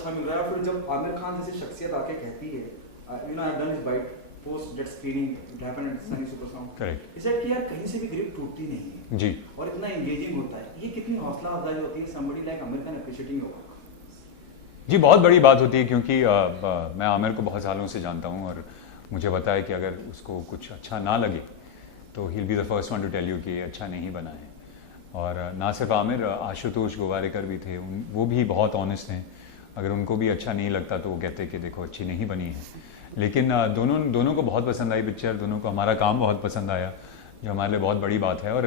अच्छा मिल रहा है। फिर जब आमिर खान जैसी शख्सियत आके कहती है, you know I have done this bite post that screening, it happened at Sunny Super Sound, correct, इसे कि यार कहीं से भी ग्रिप टूटती नहीं है जी और इतना एंगेजिंग होता है। ये कितनी हौसला अफजाई होती है somebody like Aamir Khan appreciating your work. जी, बहुत बड़ी बात होती है क्योंकि मैं आमिर को बहुत सालों से जानता हूँ और मुझे पता है कि अगर उसको कुछ अच्छा ना लगे तो he will be the first one to tell you कि ये अच्छा नहीं बना है। और ना सिर्फ आमिर, आशुतोष गोवारिकर भी थे, वो भी बहुत ऑनेस्ट हैं। अगर उनको भी अच्छा नहीं लगता तो वो कहते कि देखो अच्छी नहीं बनी है। लेकिन दोनों को बहुत पसंद आई पिक्चर, दोनों को हमारा काम बहुत पसंद आया, जो हमारे लिए बहुत बड़ी बात है। और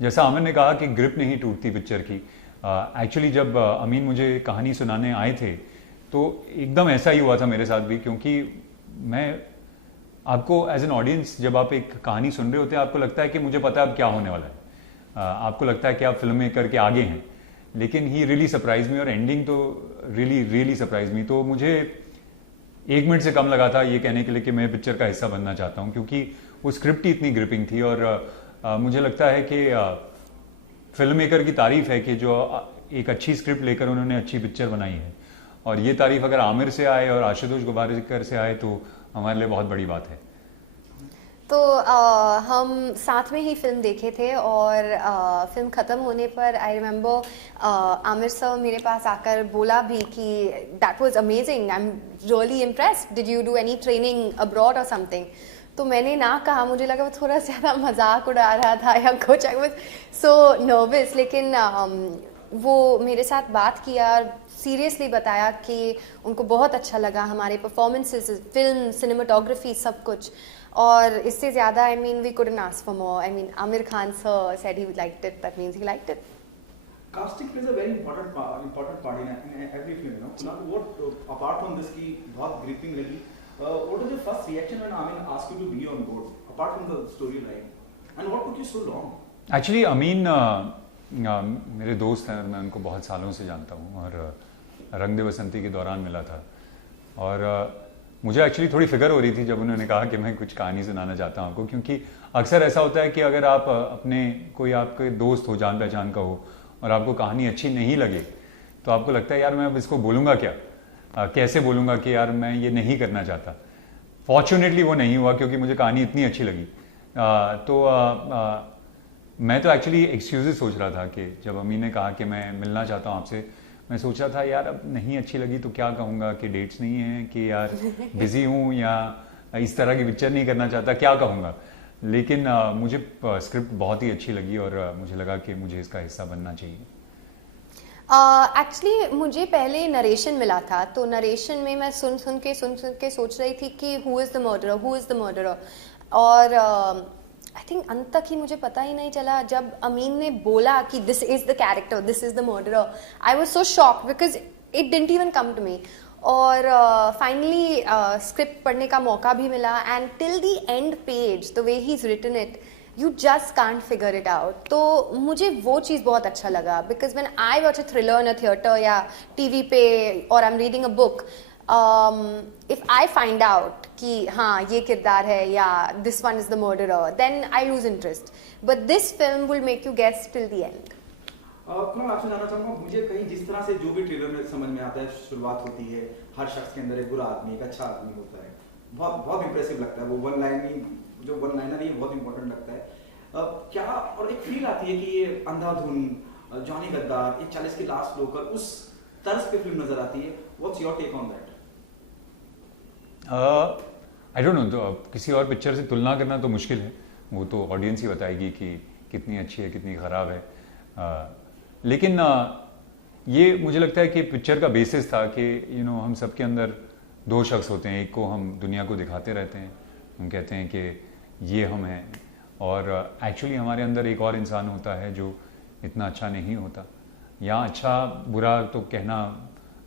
जैसा आमिर ने कहा कि ग्रिप नहीं टूटती पिक्चर की, एक्चुअली जब अमीन मुझे कहानी सुनाने आए थे तो एकदम ऐसा ही हुआ था मेरे साथ भी, क्योंकि मैं आपको एज एन ऑडियंस जब आप एक कहानी सुन रहे होते हैं आपको लगता है कि मुझे पता है अब क्या होने वाला है, आपको लगता है कि आप फिल्म मेकर के आगे हैं, लेकिन ही रियली सरप्राइज मी और एंडिंग तो रियली सरप्राइज मी। तो मुझे 1 मिनट से कम लगा था ये कहने के लिए कि मैं पिक्चर का हिस्सा बनना चाहता हूँ, क्योंकि वो स्क्रिप्ट ही इतनी ग्रिपिंग थी। और मुझे लगता है कि फिल्म मेकर की तारीफ है कि जो एक अच्छी स्क्रिप्ट लेकर उन्होंने अच्छी पिक्चर बनाई है। और ये तारीफ अगर आमिर से आए और आशुतोष गोवारिकर से आए तो हमारे लिए बहुत बड़ी बात है। तो हम साथ में ही फिल्म देखे थे और फिल्म ख़त्म होने पर आई रिमेंबर आमिर सर मेरे पास आकर बोला भी कि that was amazing, I am really impressed, did you do any training abroad और समथिंग। तो मैंने ना कहा, मुझे लगा वो थोड़ा ज़्यादा मजाक उड़ा रहा था या कुछ, आई वाज सो नर्वस। लेकिन वो मेरे साथ बात किया, सीरियसली बताया कि उनको बहुत अच्छा लगा हमारे परफॉर्मेंसेस, फिल्म, सिनेमाटोग्राफी, सब कुछ। और इससे ज़्यादा I mean we couldn't ask for more. I mean Aamir Khan sir said he liked it, that means he liked it. Casting plays a very important part in every film, you know. Now, what apart from this की बहुत gripping लगी, what was your first reaction when Amin asked you to be on board, apart from the storyline, and what took you so long? Actually Amin मेरे दोस्त हैं और मैं उनको बहुत सालों से जानता हूँ और रंग दे बसंती के दौरान मिला था। और मुझे एक्चुअली थोड़ी फिक्र हो रही थी जब उन्होंने कहा कि मैं कुछ कहानी सुनाना चाहता हूँ आपको, क्योंकि अक्सर ऐसा होता है कि अगर आप अपने कोई आपके दोस्त हो, जान पहचान का हो, और आपको कहानी अच्छी नहीं लगे तो आपको लगता है यार मैं अब इसको बोलूँगा क्या, कैसे बोलूँगा कि यार मैं ये नहीं करना चाहता। फॉर्चुनेटली वो नहीं हुआ क्योंकि मुझे कहानी इतनी अच्छी लगी। मैं तो एक्चुअली एक्सक्यूजेस सोच रहा था कि जब अम्मी ने कहा कि मैं मिलना चाहता हूँ आपसे, मैं सोच रहा था यार अब नहीं अच्छी लगी तो क्या कहूँगा कि डेट्स नहीं हैं, कि यार बिजी हूँ, या इस तरह की पिक्चर नहीं करना चाहता, क्या कहूँगा। लेकिन मुझे स्क्रिप्ट बहुत ही अच्छी लगी और मुझे लगा कि मुझे इसका हिस्सा बनना चाहिए। एक्चुअली मुझे पहले नरेशन मिला था, तो नरेशन में मैं सुन सुन के सोच रही थी कि हु इज़ द मर्डरर, और आई थिंक अंत तक ही मुझे पता ही नहीं चला। जब अमीन ने बोला कि this is the character, this is the murderer, I was so shocked because it didn't even come to me. और फाइनली स्क्रिप्ट पढ़ने का मौका भी मिला, and till the end page the way he is written it, you just can't figure it out. तो मुझे वो चीज़ बहुत अच्छा लगा, because when I watch a thriller in a theatre या टीवी पे, और I am reading a book, if I find out कि हाँ ये किरदार है या this one is the murderer, then I lose interest. But this film will make you guess till the end. मैं आपसे जानना चाहूँगा, मुझे कहीं जिस तरह से जो भी ट्रेलर में समझ में आता है, शुरुआत होती है हर शख्स के अंदर एक बुरा आदमी, एक अच्छा आदमी होता है, बहुत इंप्रेसिव लगता है वो वन लाइनर ही बहुत इंपॉर्टेंट लगता है। क्या और एक फील आती है कि ये अंधाधुन, जॉनी गद्दार, ये 40 के लास्ट लोकल, उस तर्ज पे फिल्म नजर आती है। What's your take on that? I don't know, तो किसी और पिक्चर से तुलना करना तो मुश्किल है, वो तो ऑडियंस ही बताएगी कि कितनी अच्छी है कितनी ख़राब है। लेकिन ये मुझे लगता है कि पिक्चर का बेसिस था कि यू नो हम सबके अंदर 2 शख्स होते हैं, एक को हम दुनिया को दिखाते रहते हैं, हम कहते हैं कि ये हम हैं, और एक्चुअली हमारे अंदर एक और इंसान होता है जो इतना अच्छा नहीं होता, या अच्छा बुरा तो कहना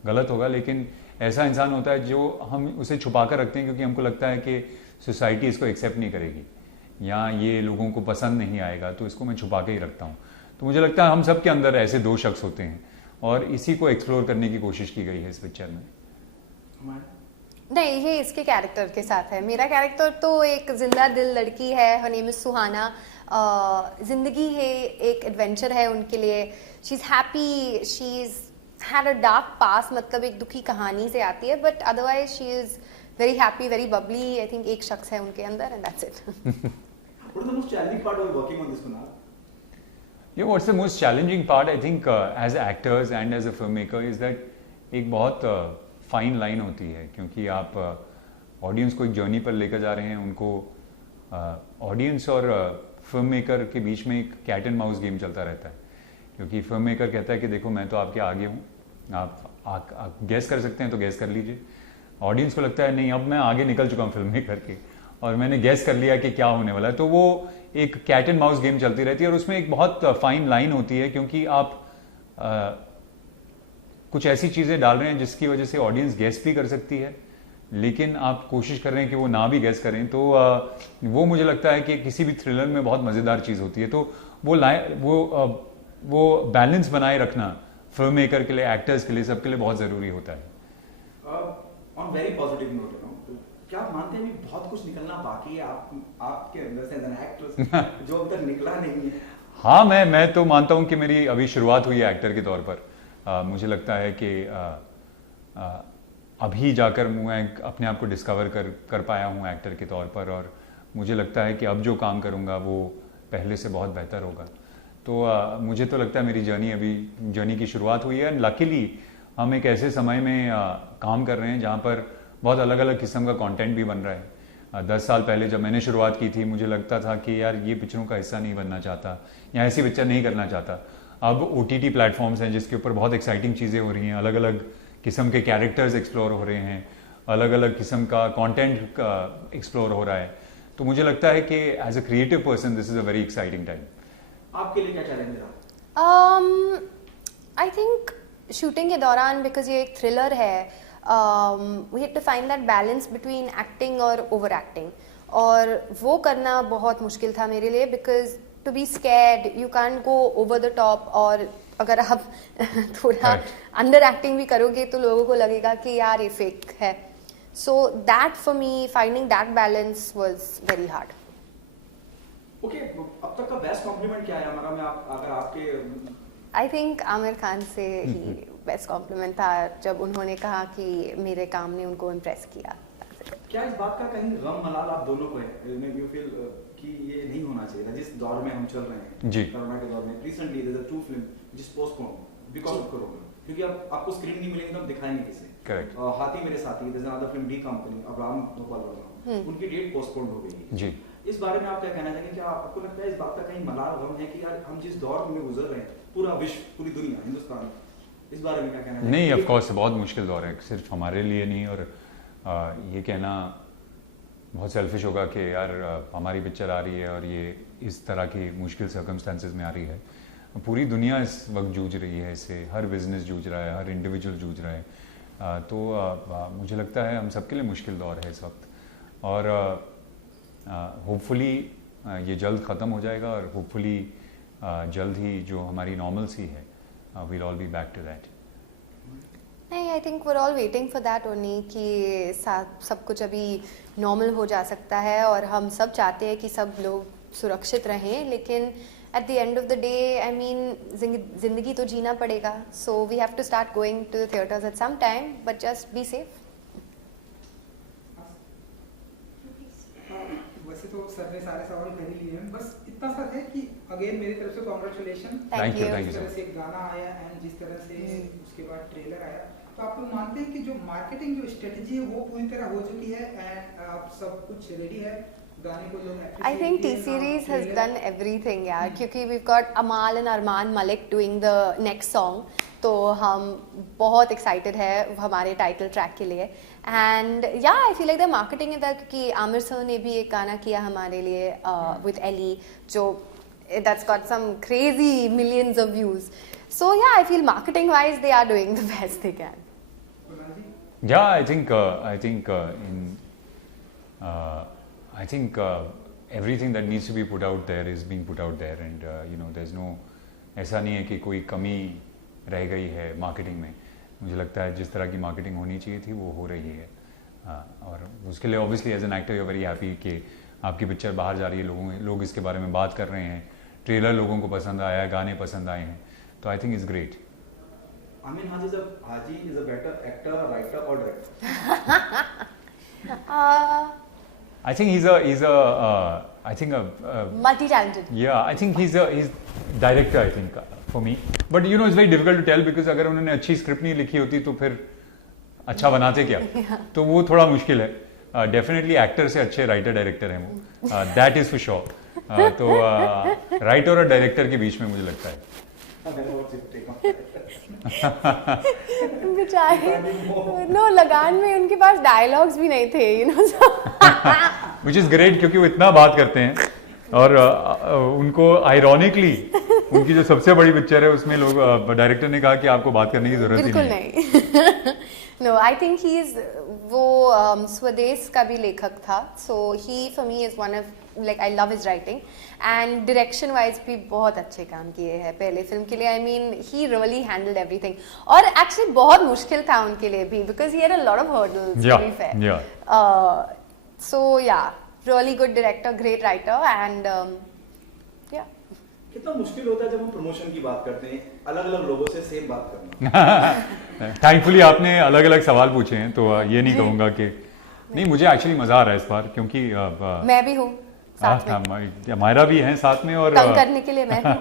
गलत होगा, लेकिन ऐसा इंसान होता है जो हम उसे छुपा कर रखते हैं क्योंकि हमको लगता है कि सोसाइटी इसको एक्सेप्ट नहीं करेगी या ये लोगों को पसंद नहीं आएगा, तो इसको मैं छुपा के ही रखता हूँ। तो मुझे लगता है हम सब के अंदर ऐसे 2 शख्स होते हैं और इसी को एक्सप्लोर करने की कोशिश की गई है इस पिक्चर में। नहीं, ये इसके कैरेक्टर के साथ है। मेरा कैरेक्टर तो एक जिंदा दिल लड़की है, हर नेम इज़ सुहाना। जिंदगी है, एक एडवेंचर है उनके लिए। She is happy, she is had a dark past, मतलब एक दुखी कहानी से आती है, but otherwise she is very happy, very bubbly. I think एक शख्स है उनके अंदर and that's it. What is the most challenging part of working on this, Kunal? Yeah, what's the most challenging part, I think, as actors and as a filmmaker is that एक बहुत fine line होती है, क्योंकि आप audience को एक journey पर लेकर जा रहे हैं, उनको ऑडियंस और फिल्म मेकर के बीच में एक कैट एंड माउस गेम चलता रहता है, क्योंकि फिल्म मेकर कहता है कि देखो मैं तो आपके आगे हूँ, आप गैस कर सकते हैं तो गैस कर लीजिए। ऑडियंस को लगता है नहीं, अब मैं आगे निकल चुका हूँ फिल्म मेकर के और मैंने गैस कर लिया कि क्या होने वाला है। तो वो एक कैट एंड माउस गेम चलती रहती है और उसमें एक बहुत फाइन लाइन होती है, क्योंकि आप कुछ ऐसी चीज़ें डाल रहे हैं जिसकी वजह से ऑडियंस गैस भी कर सकती है, लेकिन आप कोशिश कर रहे हैं कि वो ना भी गैस करें। तो वो मुझे लगता है कि किसी भी थ्रिलर में बहुत मज़ेदार चीज़ होती है। तो वो बैलेंस बनाए रखना फिल्म मेकर के लिए, एक्टर्स के लिए, सबके लिए बहुत ज़रूरी होता है। ऑन वेरी पॉजिटिव नोट, क्या आप मानते हैं अभी बहुत कुछ निकलना बाकी है आपके अंदर से एज एन एक्टर जो अब तक निकला नहीं है? हाँ, मैं तो मानता हूँ कि मेरी अभी शुरुआत हुई है एक्टर के तौर पर। मुझे लगता है कि अभी जाकर मैं अपने आप को डिस्कवर कर पाया हूँ एक्टर के तौर पर, और मुझे लगता है कि अब जो काम करूँगा वो पहले से बहुत बेहतर होगा। तो मुझे तो लगता है मेरी जर्नी की शुरुआत हुई है। लकीली हम एक ऐसे समय में काम कर रहे हैं जहाँ पर बहुत अलग अलग किस्म का कंटेंट भी बन रहा है। 10 साल पहले जब मैंने शुरुआत की थी, मुझे लगता था कि यार ये पिक्चरों का हिस्सा नहीं बनना चाहता या ऐसी पिक्चर नहीं करना चाहता। अब OTT प्लेटफॉर्म्स हैं जिसके ऊपर बहुत एक्साइटिंग चीज़ें हो रही हैं, अलग अलग किस्म के कैरेक्टर्स एक्सप्लोर हो रहे हैं, अलग अलग किस्म का कंटेंट एक्सप्लोर हो रहा है। तो मुझे लगता है कि as a creative person this is a very exciting time. आपके लिए क्या चैलेंज रहा? आई थिंक शूटिंग के दौरान, बिकॉज ये एक थ्रिलर है, we have to find that balance between acting और ओवर एक्टिंग, और वो करना बहुत मुश्किल था मेरे लिए, because to be scared you can go over the top, और अगर आप थोड़ा अंडर एक्टिंग भी करोगे तो लोगों को लगेगा कि यार ये फेक है। So that for me, finding that balance was very hard. Okay, अब तक का बेस्ट कॉम्प्लीमेंट क्या है हमारा में अगर आपके? आई थिंक आमिर खान से ही बेस्ट कॉम्प्लीमेंट था जब उन्होंने कहा कि मेरे काम ने उनको इम्प्रेस किया। क्या इस बात का कहीं गम मलाल आप दोनों को है? यू फील कि ये नहीं होना चाहिए था जिस दौर में हम चल रहे हैं जी, कोरोना के दौर में? Recently there is a true film जिस पोस्टपोन बिकॉज़ ऑफ कोरोना, क्योंकि अब आपको स्क्रीन नहीं मिलेगी तो हम दिखाएंगे किसे? Correct. Haathi Mere Saathi, there is another film D Company, अब्राहम गोपाल वर्मा, उनकी डेट पोस्टपोन हो गई है जी। इस बारे में आप क्या कहना चाहेंगे? क्या आपको लगता है इस बात का कहीं मलाल गम है कि यार हम जिस दौर में गुजर रहे हैं, पूरा विश्व, पूरी दुनिया, हिंदुस्तान, इस बारे में क्या कहना चाहेंगे? नहीं, ऑफ कोर्स बहुत मुश्किल दौर है, सिर्फ हमारे लिए नहीं, और ये कहना बहुत सेल्फिश होगा कि यार हमारी पिक्चर आ रही है और ये इस तरह की मुश्किल सर्कमस्टेंसेस में आ रही है। पूरी दुनिया इस वक्त जूझ रही है इससे, हर बिजनेस जूझ रहा है, हर इंडिविजुअल जूझ रहा है। तो मुझे लगता है हम सबके लिए मुश्किल दौर है इस वक्त, और होपफुली ये जल्द ख़त्म हो जाएगा, और होपफुली जल्द ही जो हमारी नॉर्मल सी है, we'll all be back to that. नहीं, I think we are all waiting for that only, कि सब कुछ अभी नॉर्मल हो जा सकता है, और हम सब चाहते हैं कि सब लोग सुरक्षित रहें, लेकिन at the end of the day I mean जिंदगी तो जीना पड़ेगा। So we have to start going to the theatres at some time, but just be safe. वैसे तो सर ने सारे सवाल कर ही लिए हैं, बस इतना सा है कि अगेन मेरी तरफ से कॉन्ग्रेचुलेशन। थैंक यू जिस तरह से गाना आया एंड जिस तरह से उसके बाद ट्रेलर आया, तो आप लोग मानते हैं कि जो मार्केटिंग जो स्ट्रेटजी है वो पूरी तरह हो चुकी है एंड आप सब कुछ रेडी है? गाने को लोग I think T Series has done everything यार, क्योंकि we've got Amal and Arman Malik doing the next song, तो हम बहुत excited है हमारे टाइटल ट्रैक के लिए। एंड या I feel like the marketing is that, क्योंकि आमिर सर ने भी एक गाना किया हमारे लिए विद एली, जो that's got some crazy millions of views. So yeah, I feel marketing wise they are doing the best they can. Yeah, I think everything that needs to be put out there is being put out there, and there's no, ऐसा नहीं है कि कोई कमी रह गई है marketing में। मुझे लगता है जिस तरह की मार्केटिंग होनी चाहिए थी वो हो रही है, और उसके लिए obviously as an actor you are very happy कि आपकी पिक्चर बाहर जा रही है, लोग इसके बारे में बात कर रहे हैं, ट्रेलर लोगों को पसंद आया, गाने पसंद आए हैं, तो I think it's great. Amin Haji is a better actor, writer, or director? I think he's a multi-talented. yeah, I think he's director, I think, for me. But you know, it's very difficult to tell because अगर उन्होंने अच्छी script नहीं लिखी होती तो फिर अच्छा बनाते क्या? तो वो थोड़ा मुश्किल है. डेफिनेटली एक्टर से अच्छे राइटर डायरेक्टर हैं वो. That is for sure. तो राइटर और डायरेक्टर के बीच में मुझे लगता है. बेचारे नो लगान में उनके पास डायलॉग्स भी नहीं थे, you know. Which is great क्योंकि वो इतना बात करते हैं और उनको आयरॉनिकली उनकी जो सबसे बड़ी पिक्चर है उसमें लोग डायरेक्टर ने कहा कि आपको बात करने की जरूरत ही बिल्कुल नहीं. No I think he is वो स्वदेश का भी लेखक था. So he for me is one of like I love his writing and direction wise भी बहुत अच्छे काम किए हैं पहले फिल्म के लिए. I mean he really handled everything और एक्चुअली बहुत मुश्किल था उनके लिए भी because he had a lot of hurdles to be fair. So yeah really good director, great writer and yeah. कितना मुश्किल होता है जब हम प्रमोशन की बात करते हैं अलग अलग लोगों से सेम बात करना. थैंकफुली आपने अलग अलग सवाल पूछे हैं तो ये नहीं कहूँगा कि नहीं. मुझे एक्चुअली मजा आ रहा है इस बार क्योंकि मैं भी हूँ साथ में, मायरा भी हैं साथ में और तंग करने के लिए मैं हूँ.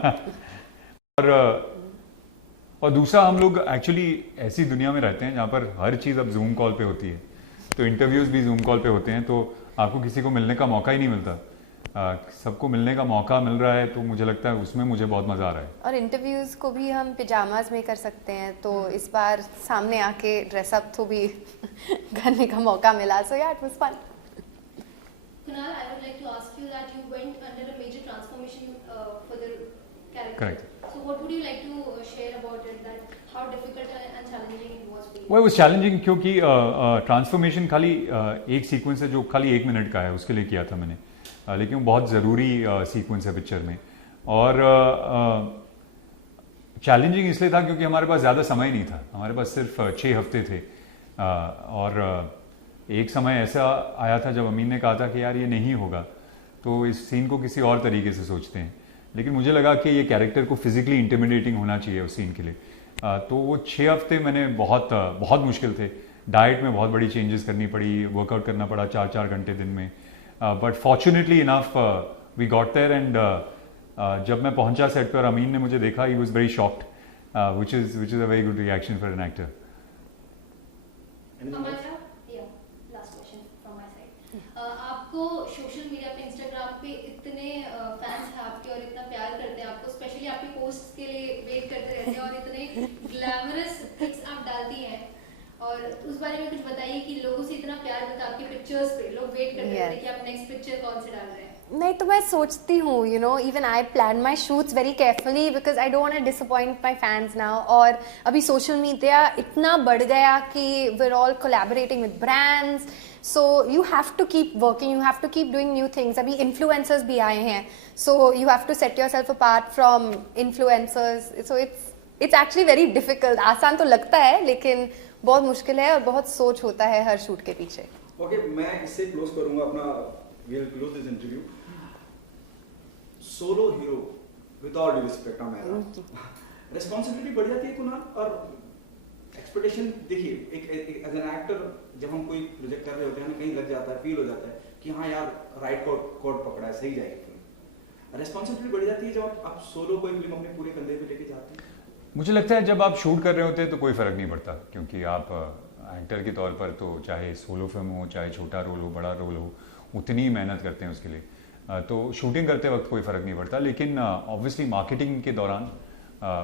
और दूसरा हम लोग एक्चुअली ऐसी दुनिया में रहते हैं जहाँ पर हर चीज़ अब जूम कॉल पे होती है. तो इंटरव्यूज भी जूम कॉल पे होते हैं तो आपको किसी को मिलने का मौका ही नहीं मिलता. सबको मिलने का मौका मिल रहा है तो मुझे लगता है उसमें मुझे बहुत मजा आ रहा है. और इंटरव्यूज को भी हम पिजामाज में कर सकते हैं तो इस बार सामने आके ड्रेसअप तो भी करने का मौका मिला. So yeah it was fun. Kunal, I would like to ask you that you went under a major transformation for the character. Correct. So what would you like to share about it? That how difficult and challenging it was for you? वो challenging क्योंकि transformation खाली एक sequence है जो खाली 1 minute का है उसके लिए किया था मैंने. लेकिन वो बहुत ज़रूरी सीक्वेंस है पिक्चर में. और चैलेंजिंग इसलिए था क्योंकि हमारे पास ज़्यादा समय नहीं था. हमारे पास सिर्फ 6 हफ्ते थे. और एक समय ऐसा आया था जब अमीन ने कहा था कि यार ये नहीं होगा तो इस सीन को किसी और तरीके से सोचते हैं. लेकिन मुझे लगा कि ये कैरेक्टर को फिजिकली इंटिमिडेटिंग होना चाहिए उस सीन के लिए. तो वो 6 हफ्ते मैंने बहुत मुश्किल थे. डाइट में बहुत बड़ी चेंजेस करनी पड़ी, वर्कआउट करना पड़ा 4-4 घंटे दिन में. But fortunately enough we got there and जब मैं पहुंचा सेट पर अमीन ने मुझे देखा, he was very shocked, which is a very good reaction for an actor. Amaya, yeah, last question from my side. आपको सोशल मीडिया पे इंस्टाग्राम पे इतने फैंस हैं आपके और इतना प्यार करते हैं आपको, स्पेशली आपकी पोस्ट के लिए वेट करते रहते हैं और इतने ग्लैमरस पिक्स आप डालती हैं और उस बारे में कुछ बताइए कि लोगों से इतना प्यार मिलता है आपकी पिक्चर्स पे, लोग वेट करते रहते हैं कि आप नेक्स्ट पिक्चर कौन से डाल रहे हैं. नहीं तो मैं सोचती हूँ you know even I plan my shoots very carefully because I don't want to disappoint my fans now. और अभी सोशल मीडिया इतना बढ़ गया कि we are all collaborating with brands. So you have to keep working, you have to keep doing new things. अभी influencers भी आए हैं so you have to set yourself apart from influencers. So it's actually very difficult. आसान तो लगता है लेकिन बहुत मुश्किल है और बहुत सोच होता है हर शूट के पीछे. ओके, मैं इससे क्लोज करूंगा अपना, we'll close this interview. Solo hero with all due respect हमारा रिस्पांसिबिलिटी बढ़ जाती है कुणाल. और एक्सपेक्टेशन देखिए एक एज एन एक्टर जब हम कोई प्रोजेक्ट कर रहे होते हैं हमें कहीं लग जाता है, फील हो जाता है कि हाँ यार राइट कोड पकड़ा है, सही जाएगी फिल्म. रिस्पांसिबिलिटी बढ़ जाती है जब आप सोलो कोई फिल्म अपने पूरे कंधे पे लेके जाते हैं. मुझे लगता है जब आप शूट कर रहे होते हैं तो कोई फ़र्क नहीं पड़ता क्योंकि आप एक्टर के तौर पर तो चाहे सोलो फिल्म हो, चाहे छोटा रोल हो, बड़ा रोल हो, उतनी ही मेहनत करते हैं उसके लिए. तो शूटिंग करते वक्त कोई फ़र्क नहीं पड़ता. लेकिन ऑब्वियसली मार्केटिंग के दौरान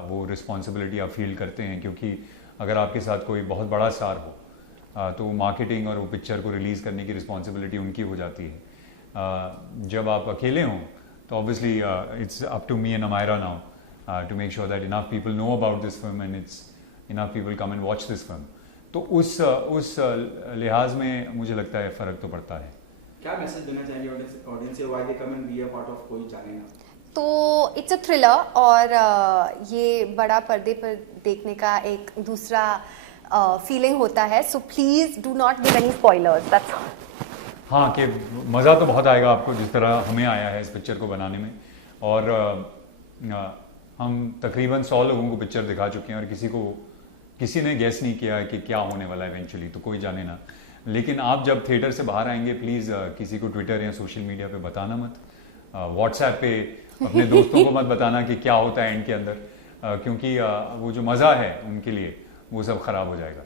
वो रिस्पॉन्सिबिलिटी आप फील करते हैं क्योंकि अगर आपके साथ कोई बहुत बड़ा स्टार हो तो मार्केटिंग और वो पिक्चर को रिलीज़ करने की रिस्पॉन्सिबिलिटी उनकी हो जाती है. जब आप अकेले हों तो obviously it's up to me and Amyra now to make sure that enough people know about this film and it's enough people come and watch this film. तो उस लिहाज में मुझे लगता है फ़र्क तो पड़ता है. क्या मैसेज देना चाहेंगे ऑडियंस से, why they come and be a part of कोई जाने ना. तो इट्स अ थ्रिलर और ये बड़ा पर्दे पर देखने का एक दूसरा फीलिंग होता है. So please do not give any spoilers. That's all. हाँ कि मज़ा तो बहुत आएगा आपको जिस तरह हमें आया है इस पिक्चर को बनाने में. और हम तकरीबन 100 लोगों को पिक्चर दिखा चुके हैं और किसी को किसी ने गेस नहीं किया कि क्या होने वाला है इवेंचुअली, तो कोई जाने ना। लेकिन आप जब थिएटर से बाहर आएंगे प्लीज़ किसी को ट्विटर या सोशल मीडिया पे बताना मत, व्हाट्सएप पे अपने दोस्तों को मत बताना कि क्या होता है एंड के अंदर, क्योंकि वो जो मज़ा है उनके लिए वो सब खराब हो जाएगा।